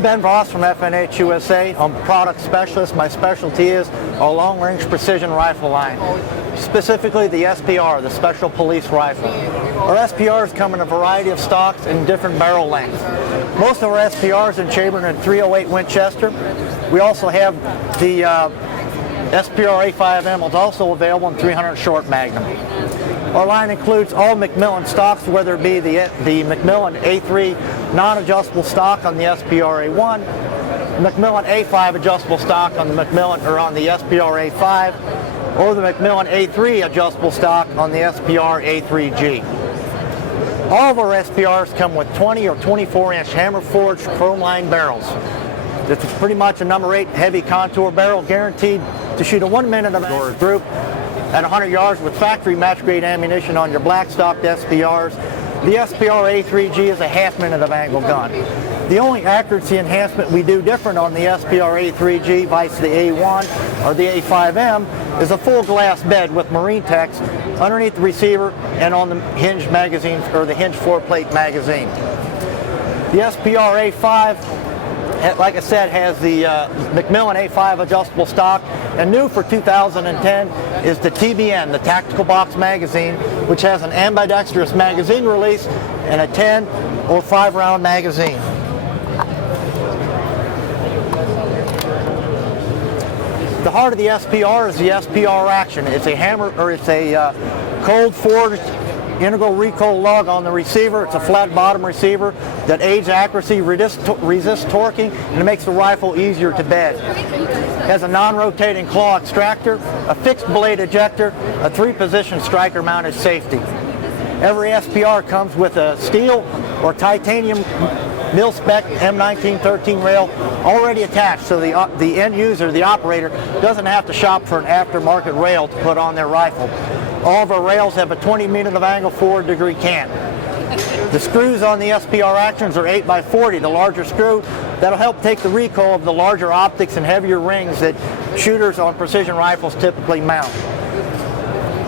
I'm Ben Voss from FNH USA. I'm a product specialist. My specialty is our long-range precision rifle line, specifically the SPR, the Special Police Rifle. Our SPRs come in a variety of stocks and different barrel lengths. Most of our SPRs are chambered in 308 Winchester. We also have the SPR A5M is also available in 300 short Magnum. Our line includes all Macmillan stocks, whether it be the Macmillan A3 non-adjustable stock on the SPR A1, Macmillan A5 adjustable stock on the on the SPR A5, or the Macmillan A3 adjustable stock on the SPR A3G. All of our SPRs come with 20 or 24-inch hammer-forged chrome-lined barrels. It's pretty much a number 8 heavy contour barrel, guaranteed to shoot a 1 minute of a group at 100 yards with factory match-grade ammunition on your black-stocked SPRs. The SPR A3G is a half-minute of angle gun. The only accuracy enhancement we do different on the SPR A3G vice the A1 or the A5M is a full glass bed with marine text underneath the receiver and on the hinged magazine or the hinged floor-plate magazine. The SPR A5, like I said, has the Macmillan A5 adjustable stock, and new for 2010 is the TBN, the Tactical Box Magazine, which has an ambidextrous magazine release and a 10 or 5 round magazine. The heart of the SPR is the SPR Action. It's a cold forged integral recoil lug on the receiver. It's a flat bottom receiver that aids accuracy, resists torquing, and it makes the rifle easier to bed. It has a non-rotating claw extractor, a fixed blade ejector, a 3-position striker mounted safety. Every SPR comes with a steel or titanium mil-spec M1913 rail already attached, so the end user, the operator, doesn't have to shop for an aftermarket rail to put on their rifle. All of our rails have a 20 minute of angle forward-degree cant. The screws on the SPR Actions are 8x40, the larger screw. That'll help take the recoil of the larger optics and heavier rings that shooters on precision rifles typically mount.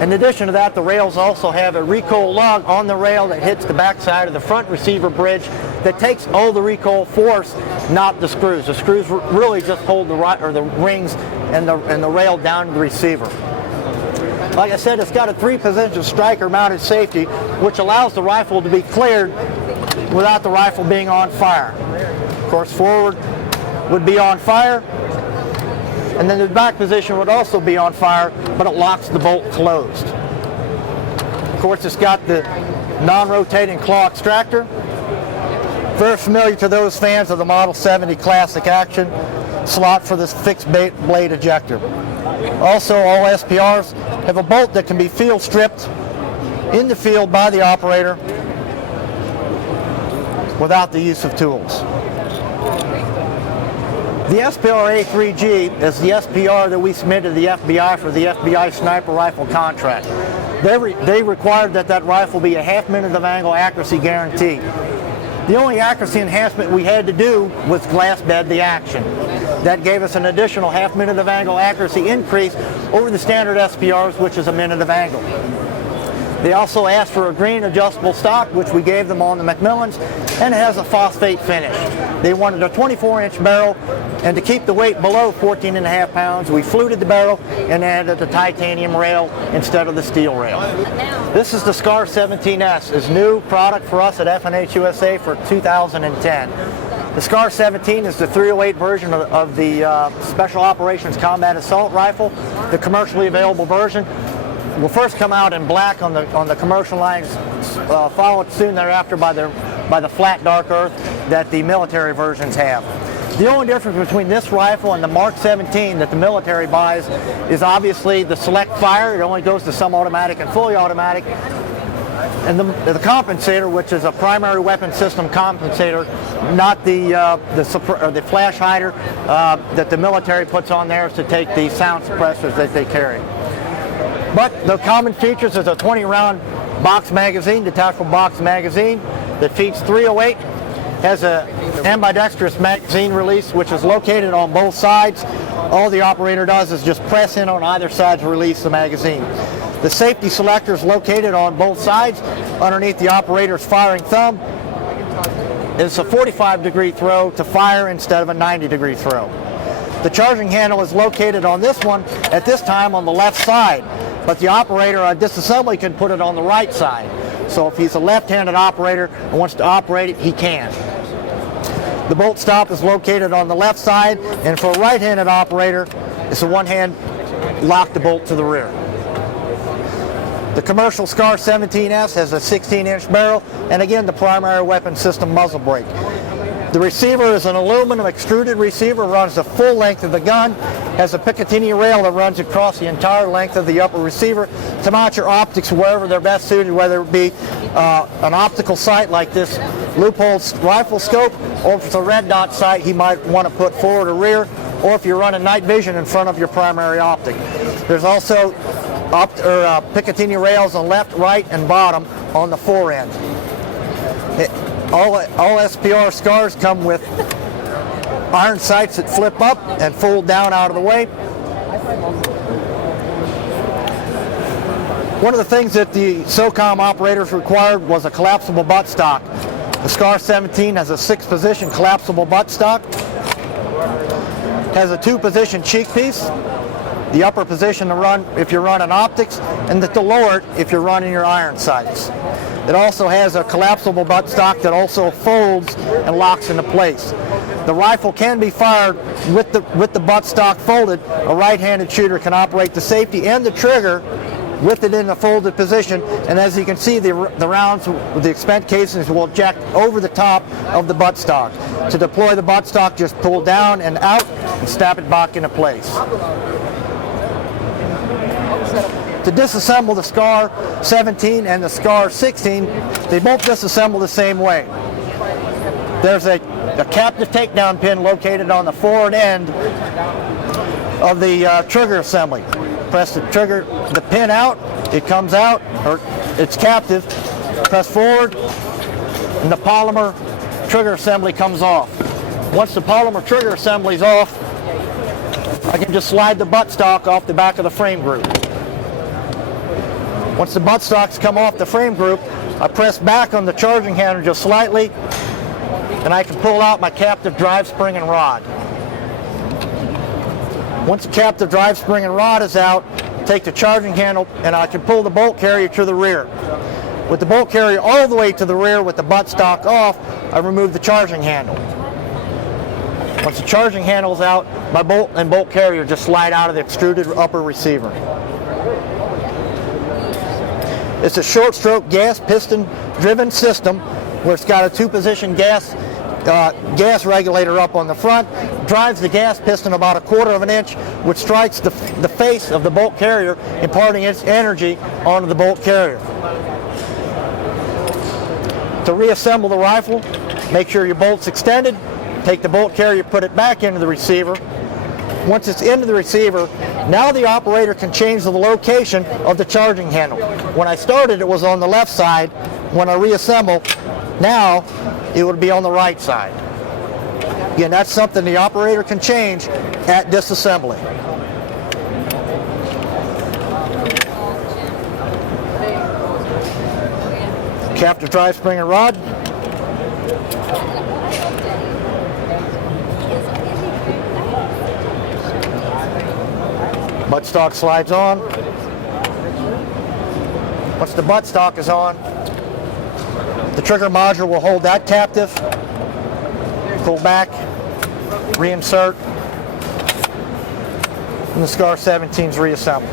In addition to that, the rails also have a recoil lug on the rail that hits the backside of the front receiver bridge that takes all the recoil force, not the screws. The screws really just hold the rings and the rail down to the receiver. Like I said, it's got a 3-position striker mounted safety, which allows the rifle to be cleared without the rifle being on fire. Of course, forward would be on fire, and then the back position would also be on fire, but it locks the bolt closed. Of course, it's got the non-rotating claw extractor. Very familiar to those fans of the Model 70 Classic Action slot for this fixed blade ejector. Also, all SPRs have a bolt that can be field stripped in the field by the operator without the use of tools. The SPR A3G is the SPR that we submitted to the FBI for the FBI sniper rifle contract. They required that rifle be a half-minute of angle accuracy guarantee. The only accuracy enhancement we had to do was glass bed the Action. That gave us an additional half-minute of angle accuracy increase over the standard SPRs, which is a minute of angle. They also asked for a green adjustable stock, which we gave them on the Macmillans, and it has a phosphate finish. They wanted a 24-inch barrel, and to keep the weight below 14.5 pounds, we fluted the barrel and added the titanium rail instead of the steel rail. This is the SCAR 17S, is new product for us at FNH USA for 2010. The SCAR 17 is the 308 version of the Special Operations Combat Assault Rifle. The commercially available version will first come out in black on the commercial lines, followed soon thereafter by the flat dark earth that the military versions have. The only difference between this rifle and the Mark 17 that the military buys is obviously the select fire. It only goes to semi-automatic and fully automatic. And the compensator, which is a primary weapon system compensator, not the flash hider that the military puts on theirs to take the sound suppressors that they carry. But the common features is a 20-round box magazine, detachable box magazine that feeds 308, has a ambidextrous magazine release which is located on both sides. All the operator does is just press in on either side to release the magazine. The safety selector is located on both sides underneath the operator's firing thumb. is a 45-degree throw to fire instead of a 90-degree throw. The charging handle is located on this one at this time on the left side, but the operator on disassembly can put it on the right side. So if he's a left-handed operator and wants to operate it, he can. The bolt stop is located on the left side, and for a right-handed operator, it's a one-hand lock the bolt to the rear. The commercial SCAR 17S has a 16-inch barrel, and again, the primary weapon system muzzle brake. The receiver is an aluminum extruded receiver, runs the full length of the gun, has a Picatinny rail that runs across the entire length of the upper receiver to mount your optics wherever they're best suited, whether it be an optical sight like this loophole rifle scope, or if it's a red dot sight he might want to put forward or rear, or if you're running night vision in front of your primary optic. There's also Picatinny rails on left, right, and bottom on the fore end. All SPR SCARs come with iron sights that flip up and fold down out of the way. One of the things that the SOCOM operators required was a collapsible buttstock. The SCAR 17 has a 6-position collapsible buttstock, has a 2-position cheek piece, the upper position to run if you're running optics, and the lower it if you're running your iron sights. It also has a collapsible buttstock that also folds and locks into place. The rifle can be fired with the buttstock folded. A right-handed shooter can operate the safety and the trigger with it in a folded position, and as you can see, the rounds with the expend casings will eject over the top of the buttstock. To deploy the buttstock, just pull down and out and snap it back into place. To disassemble the SCAR 17 and the SCAR 16, they both disassemble the same way. There's a captive takedown pin located on the forward end of the trigger assembly. Press the pin out, it comes out, or it's captive. Press forward, and the polymer trigger assembly comes off. Once the polymer trigger assembly is off, I can just slide the buttstock off the back of the frame group. Once the buttstocks come off the frame group, I press back on the charging handle just slightly, and I can pull out my captive drive spring and rod. Once the captive drive spring and rod is out, take the charging handle and I can pull the bolt carrier to the rear. With the bolt carrier all the way to the rear with the buttstock off, I remove the charging handle. Once the charging handle is out, my bolt and bolt carrier just slide out of the extruded upper receiver. It's a short stroke gas piston driven system where it's got a 2-position gas regulator up on the front, drives the gas piston about 1/4 of an inch, which strikes the face of the bolt carrier, imparting its energy onto the bolt carrier. To reassemble the rifle, make sure your bolt's extended, take the bolt carrier, put it back into the receiver. Once it's into the receiver, now the operator can change the location of the charging handle. When I started, it was on the left side. When I reassemble, now it would be on the right side. Again, that's something the operator can change at disassembly. Captive drive spring and rod. Buttstock slides on. Once the buttstock is on, the trigger module will hold that captive, pull back, reinsert, and the SCAR 17 is reassembled.